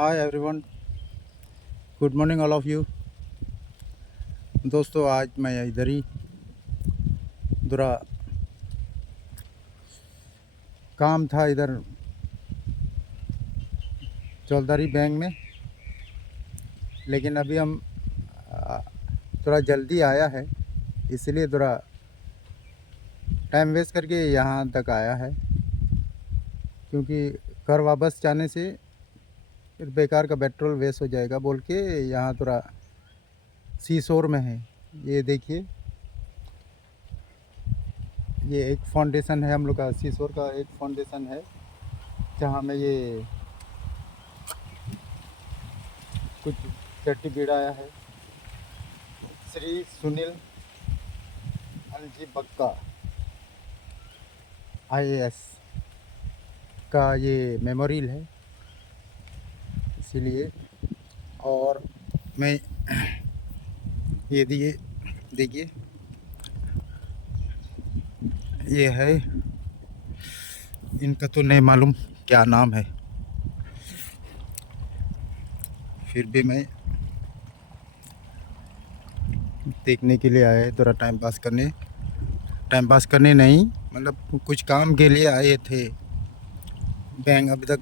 Hi everyone, good morning all of you. दोस्तों, आज मैं इधर ही थोड़ा काम था इधर चौधरी बैंक में, लेकिन अभी हम आ, थोड़ा जल्दी आया है, इसलिए थोड़ा टाइम वेस्ट करके यहाँ तक आया है, क्योंकि घर वापस जाने से फिर बेकार का पेट्रोल वेस्ट हो जाएगा बोल के यहाँ थोड़ा सीशोर में है। ये देखिए, ये एक फाउंडेशन है हम लोग का, सीशोर का एक फाउंडेशन है जहाँ में ये कुछ चट्टी गिराया है। श्री सुनील जी बक्का IAS का ये मेमोरियल है, इसीलिए। और मैं ये देखिए, ये है, इनका तो नहीं मालूम क्या नाम है, फिर भी मैं देखने के लिए आया है, थोड़ा टाइम पास करने नहीं, मतलब कुछ काम के लिए आए थे। बैंक अभी तक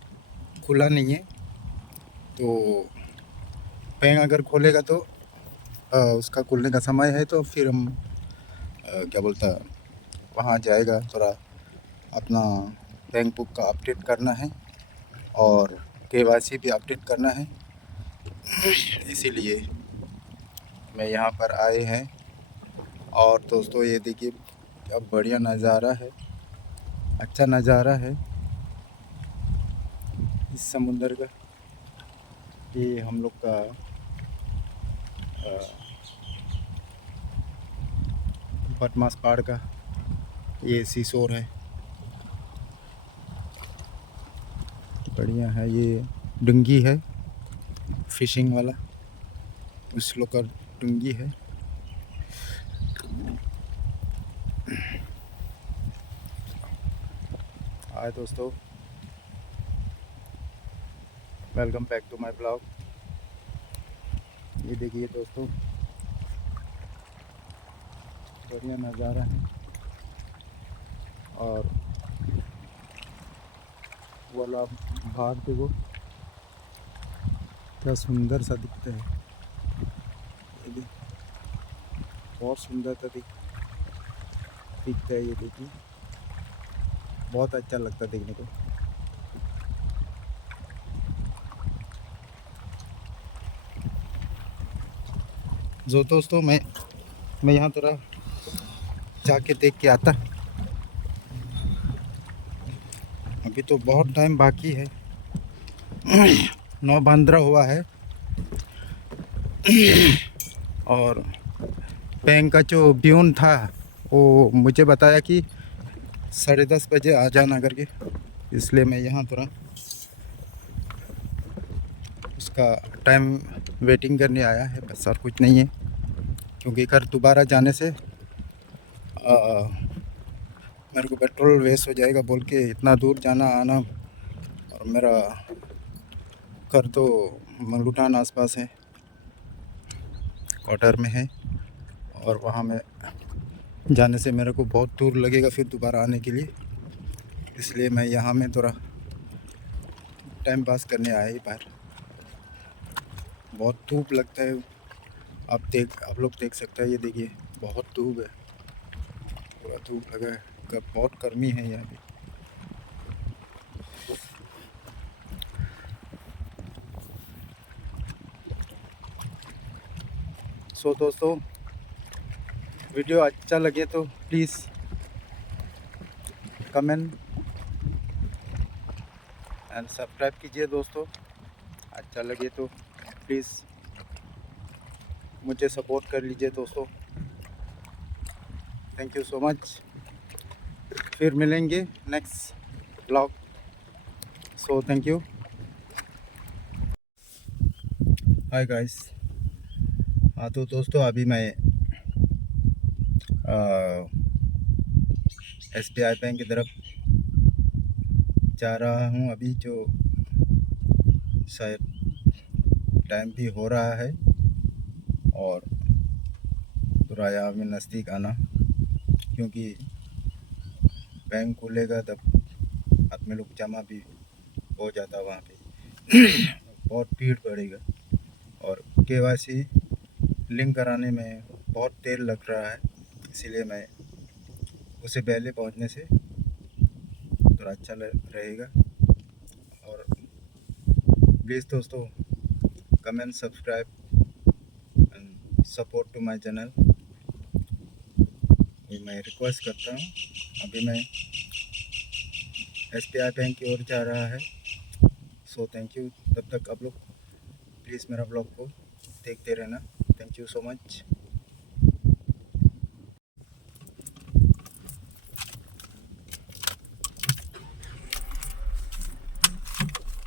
खुला नहीं है, तो बैंक अगर खोलेगा तो उसका खुलने का समय है, तो फिर हम क्या बोलता, वहाँ जाएगा, थोड़ा अपना बैंक बुक का अपडेट करना है और KYC भी अपडेट करना है, इसीलिए मैं यहाँ पर आए हैं। और दोस्तों, ये देखिए, क्या बढ़िया नज़ारा है, अच्छा नज़ारा है इस समुंदर का। ये हम लोग का बटमास पहाड़ का ये सीशोर है, बढ़िया है। ये डुंगी है, फिशिंग वाला, उस लोग का डुंगी है। हाय दोस्तों, welcome back to my blog. ये देखिए दोस्तों, बढ़िया नज़ारा है। और वाला बाहर देखो, क्या सुंदर सा दिखता है, ये भी बहुत सुंदर सा दिखता है। ये देखिए, बहुत अच्छा लगता है देखने को। जो दोस्तों, मैं यहाँ थोड़ा जाके देख के आता, अभी तो बहुत टाइम बाकी है। 9 15 हुआ है, और बैंक का जो प्यून था वो मुझे बताया कि 10:30 बजे आ जाना करके, इसलिए मैं यहाँ थोड़ा उसका टाइम वेटिंग करने आया है, बस और कुछ नहीं है। क्योंकि घर दोबारा जाने से मेरे को पेट्रोल वेस्ट हो जाएगा बोल के इतना दूर जाना आना। और मेरा घर तो मंगलूटान आसपास है, क्वार्टर में है, और वहाँ में जाने से मेरे को बहुत दूर लगेगा फिर दोबारा आने के लिए, इसलिए मैं यहाँ में थोड़ा टाइम पास करने आया ही बाहर। बहुत धूप लगता है, आप लोग देख सकते हैं, ये देखिए बहुत धूप है, पूरा धूप लगा है, बहुत गर्मी है यहाँ पे। सो दोस्तों, वीडियो अच्छा लगे तो प्लीज़ कमेंट एंड सब्सक्राइब कीजिए दोस्तों। अच्छा लगे तो प्लीज़ मुझे सपोर्ट कर लीजिए दोस्तों। थैंक यू सो मच, फिर मिलेंगे next blog. So thank you, hi guys. हाँ तो दोस्तों, अभी मैं SBI बैंक की तरफ जा रहा हूँ, अभी जो शायद टाइम भी हो रहा है और थोड़ा यहाँ में नज़दीक आना, क्योंकि बैंक खुलेगा तब आदमी लोग जमा भी हो जाता वहाँ पे बहुत भीड़ पड़ेगा और KYC लिंक कराने में बहुत देर लग रहा है, इसीलिए मैं उसे पहले पहुँचने से थोड़ा अच्छा रहेगा। और प्लीज़ दोस्तों comment, subscribe and support to my channel, ये मैं रिक्वेस्ट करता हूँ। अभी मैं SBI बैंक की ओर जा रहा है, सो थैंक यू। तब तक आप लोग प्लीज़ मेरा ब्लॉग को देखते रहना। Thank you so much.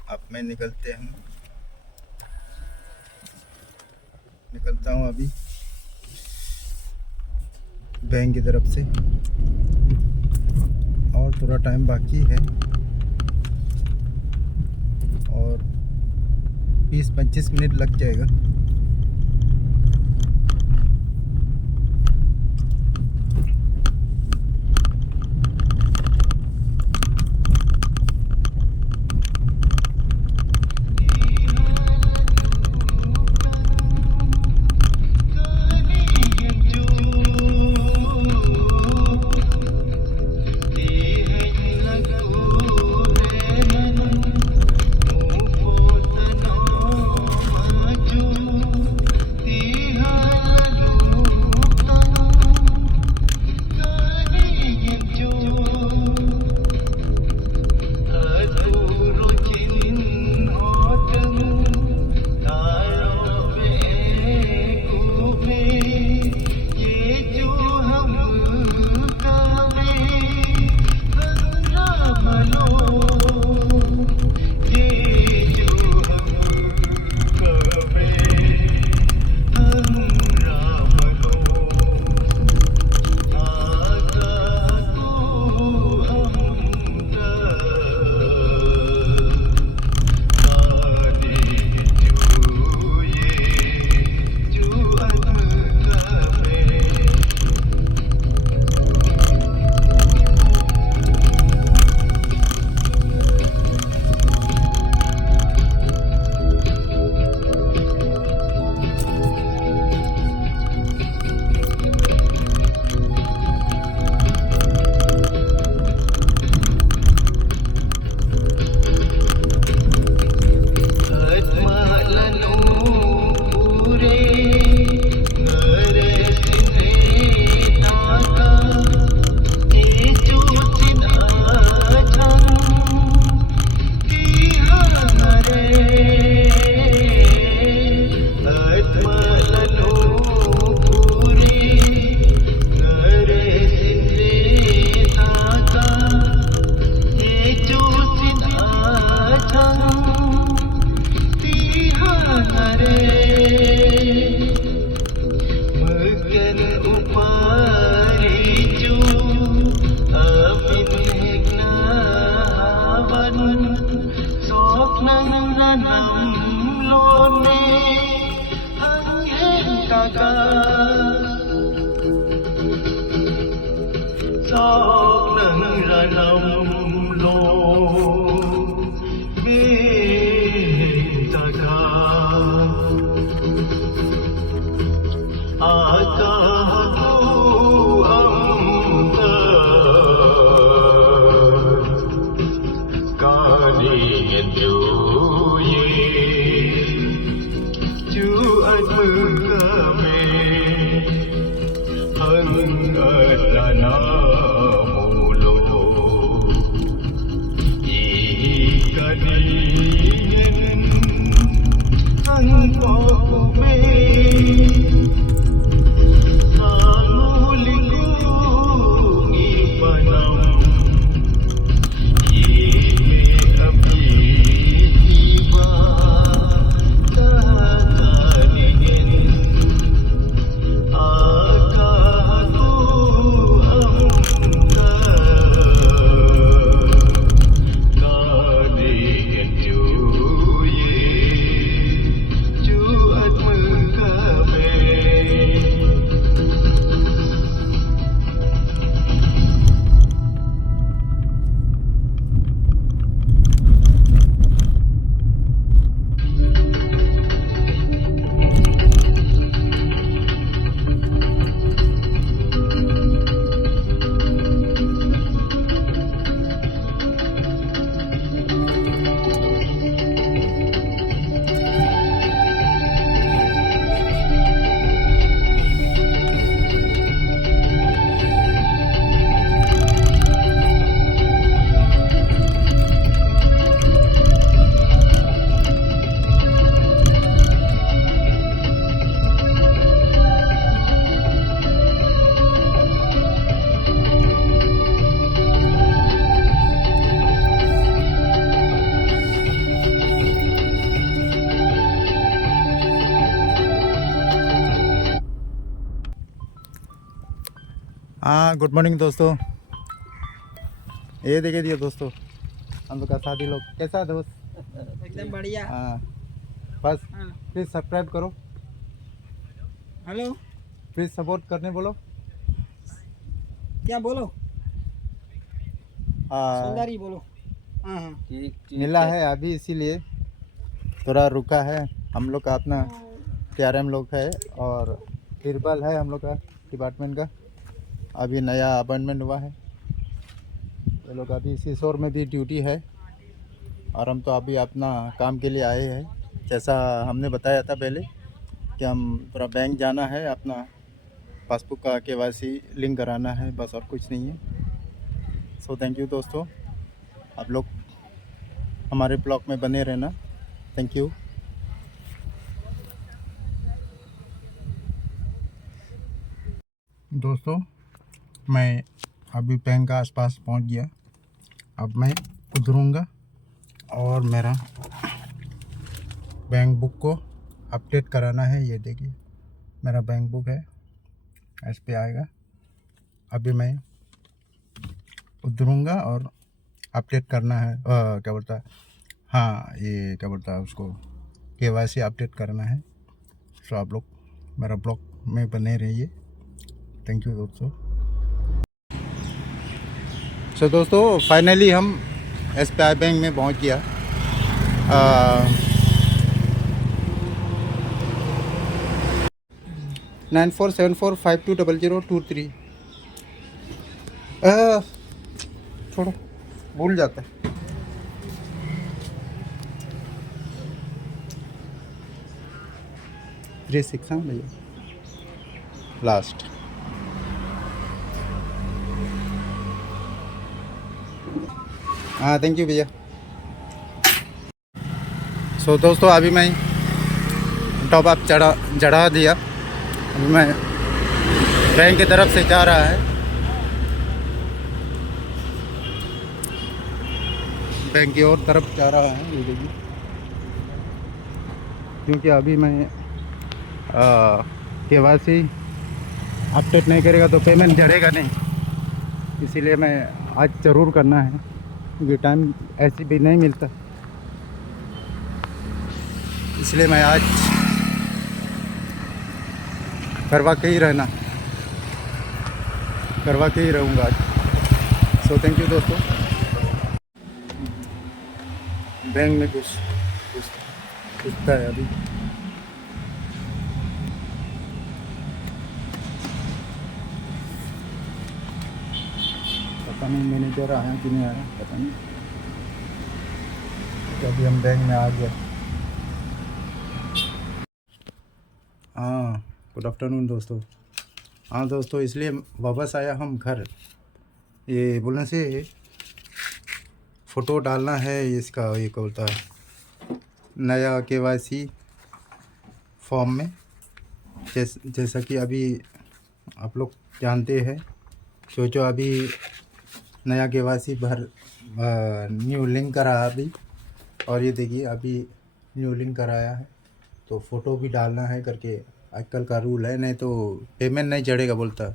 अब मैं निकलता हूँ अभी बैंक की तरफ से, और थोड़ा टाइम बाकी है और 20-25 मिनट लग जाएगा। हाँ, गुड मॉर्निंग दोस्तों। ये देखिए दिए दोस्तों, हम लोग का साथी लोग कैसा है दोस्त? एकदम बढ़िया। हाँ, बस हाँ, प्लीज़ सब्सक्राइब करो, हेलो, प्लीज़ सपोर्ट करने बोलो। क्या बोलो? हाँ, सौंदर्य बोलो। हाँ हाँ। ठीक मिला है अभी इसीलिए थोड़ा रुका है। हम लोग का अपना TRM लोग है और तिरबल है हम लोग का डिपार्टमेंट का। अभी नया अपॉइंटमेंट हुआ है। ये लोग अभी सिसोर में भी ड्यूटी है और हम तो अभी अपना काम के लिए आए हैं। जैसा हमने बताया था पहले कि हम पूरा बैंक जाना है, अपना पासबुक का KYC लिंक कराना है, बस और कुछ नहीं है। सो थैंक यू दोस्तों, आप लोग हमारे ब्लॉग में बने रहना। थैंक यू दोस्तों। मैं अभी बैंक का आसपास पहुंच गया। अब मैं उतरूँगा और मेरा बैंक बुक को अपडेट कराना है। ये देखिए मेरा बैंक बुक है, इस पे आएगा। अभी मैं उतरूँगा और अपडेट करना है। क्या बोलता है, हाँ ये क्या बोलता है उसको, KYC अपडेट करना है। सो आप लोग मेरा ब्लॉग में बने रहिए। थैंक यू दोस्तों। सो दोस्तों फाइनली हम SBI बैंक में पहुंच गया। 9474520023। छोड़ो, भूल जाता है। 36 हाँ भैया, लास्ट। हाँ थैंक यू भैया। सो दोस्तों अभी मैं टॉप अप चढ़ा दिया। अभी मैं बैंक की तरफ से जा रहा है। बैंक की ओर तरफ जा रहा है, ये देखिए। क्योंकि अभी मैं KYC अपडेट नहीं करेगा तो पेमेंट जड़ेगा नहीं, इसीलिए मैं आज ज़रूर करना है क्योंकि टाइम ऐसे भी नहीं मिलता। इसलिए मैं आज करवा के ही रहूँगा आज। सो थैंक यू दोस्तों। बैंक में घुसता है अभी। पता नहीं मैनेजर आया कि नहीं आया, पता नहीं। तो अभी हम बैंक में आ गए। हाँ, गुड आफ्टरनून दोस्तों। हाँ दोस्तों, इसलिए वापस आया हम घर, ये बोलने से फ़ोटो डालना है इसका, ये क्या बोलता है, नया KYC फॉर्म में। जैसा कि अभी आप लोग जानते हैं, जो अभी नया KYC न्यू लिंक करा अभी। और ये देखिए अभी न्यू लिंक कराया है तो फ़ोटो भी डालना है करके आजकल का रूल है, नहीं तो पेमेंट नहीं चढ़ेगा बोलता।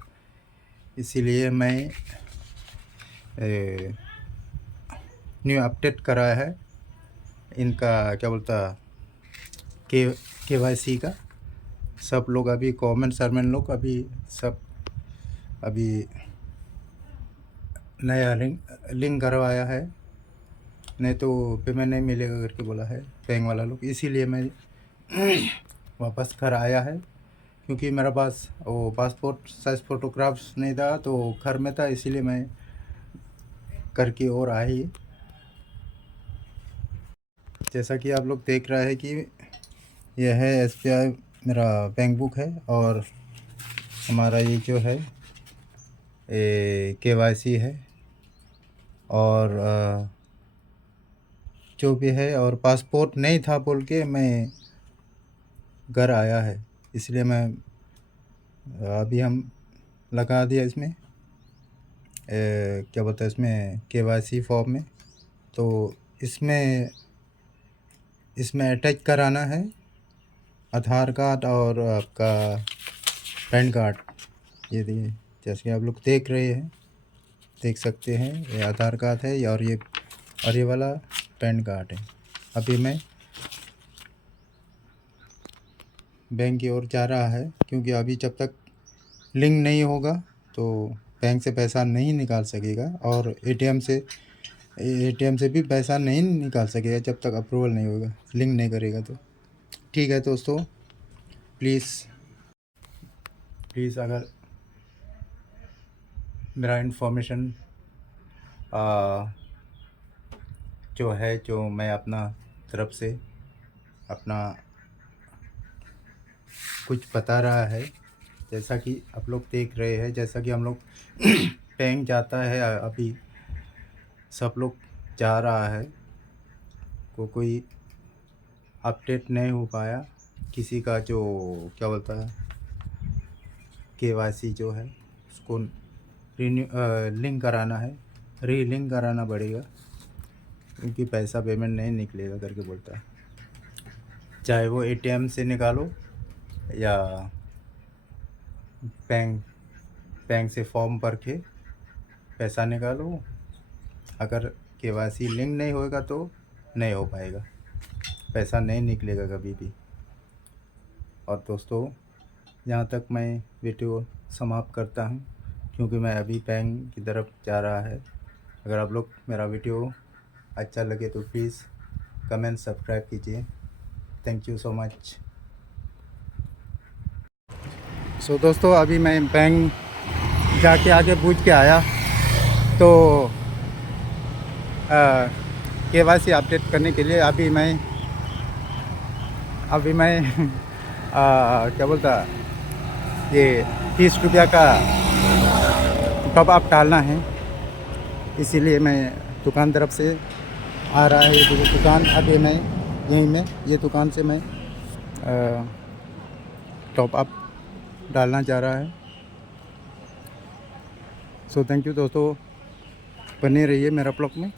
इसीलिए मैं न्यू अपडेट कराया है इनका, क्या बोलता, KYC का। सब लोग अभी गवर्नमेंट सर्वेंट लोग अभी सब अभी नया लिंक करवाया है, नहीं तो पेमेंट नहीं मिलेगा करके बोला है बैंक वाला लोग। इसीलिए मैं वापस घर आया है क्योंकि मेरा पास वो पासपोर्ट साइज फ़ोटोग्राफ्स नहीं था तो घर में था, इसीलिए मैं करके और आई। जैसा कि आप लोग देख रहे हैं कि यह है SBI मेरा बैंक बुक है और हमारा ये जो है KYC है और जो भी है, और पासपोर्ट नहीं था बोल के मैं घर आया है। इसलिए मैं अभी हम लगा दिया इसमें क्या बोलते हैं इसमें KYC फॉर्म में। तो इसमें अटैच कराना है आधार कार्ड और आपका पैन कार्ड। ये देखिए जैसे कि आप लोग देख रहे हैं, देख सकते हैं, ये आधार कार्ड है और ये वाला पैन कार्ड है। अभी मैं बैंक की ओर जा रहा है, क्योंकि अभी जब तक लिंक नहीं होगा तो बैंक से पैसा नहीं निकाल सकेगा और एटीएम से भी पैसा नहीं निकाल सकेगा जब तक अप्रूवल नहीं होगा, लिंक नहीं करेगा तो। ठीक है दोस्तों, प्लीज़ अगर मेरा इन्फॉर्मेशन जो मैं अपना तरफ से अपना कुछ बता रहा है, जैसा कि आप लोग देख रहे हैं, जैसा कि हम लोग बैंक जाता है, अभी सब लोग जा रहा है, कोई अपडेट नहीं हो पाया, किसी का जो क्या बोलता है KYC जो है उसको लिंक कराना है, रीलिंक कराना पड़ेगा, क्योंकि पैसा पेमेंट नहीं निकलेगा करके बोलता है। चाहे वो ATM से निकालो या बैंक से फॉर्म भर के पैसा निकालो, अगर KYC लिंक नहीं होएगा तो नहीं हो पाएगा, पैसा नहीं निकलेगा कभी भी। और दोस्तों, यहाँ तक मैं वीडियो समाप्त करता हूँ, क्योंकि मैं अभी बैंक की तरफ जा रहा है। अगर आप लोग मेरा वीडियो अच्छा लगे तो प्लीज़ कमेंट सब्सक्राइब कीजिए। Thank you so much. So दोस्तों, अभी मैं बैंक जाके आगे पूछ के आया, तो KYC अपडेट करने के लिए अभी मैं क्या बोलता, ये 30 रुपया का टॉप अप डालना है, इसीलिए मैं दुकान तरफ से आ रहा है। ये दुकान अभी मैं यहीं में, ये दुकान से मैं टॉप अप डालना चाह रहा है। सो थैंक यू दोस्तों, बने रहिए मेरा ब्लॉग में।